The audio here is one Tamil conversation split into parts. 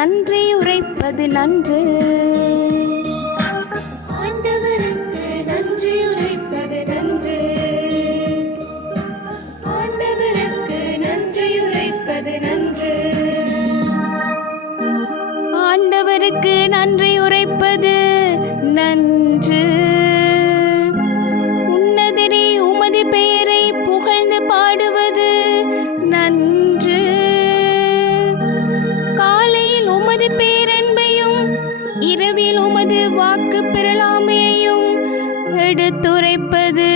நன்றி உரைப்பது நன்று. உமது வாக்கு பிரலாமையையும் எடுத்துரைப்பது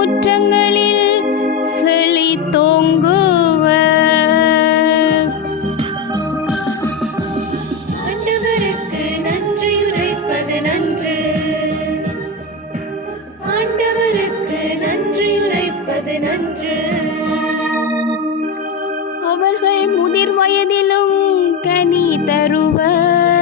முற்றங்களில் செழி தோங்குவ ஆண்டவருக்கு நன்றியுரைப்பது நன்று. ஆண்டவருக்கு நன்றியுரைப்பது நன்று. அவர்கள் முதிர் வயதிலும் கனி தருவர்.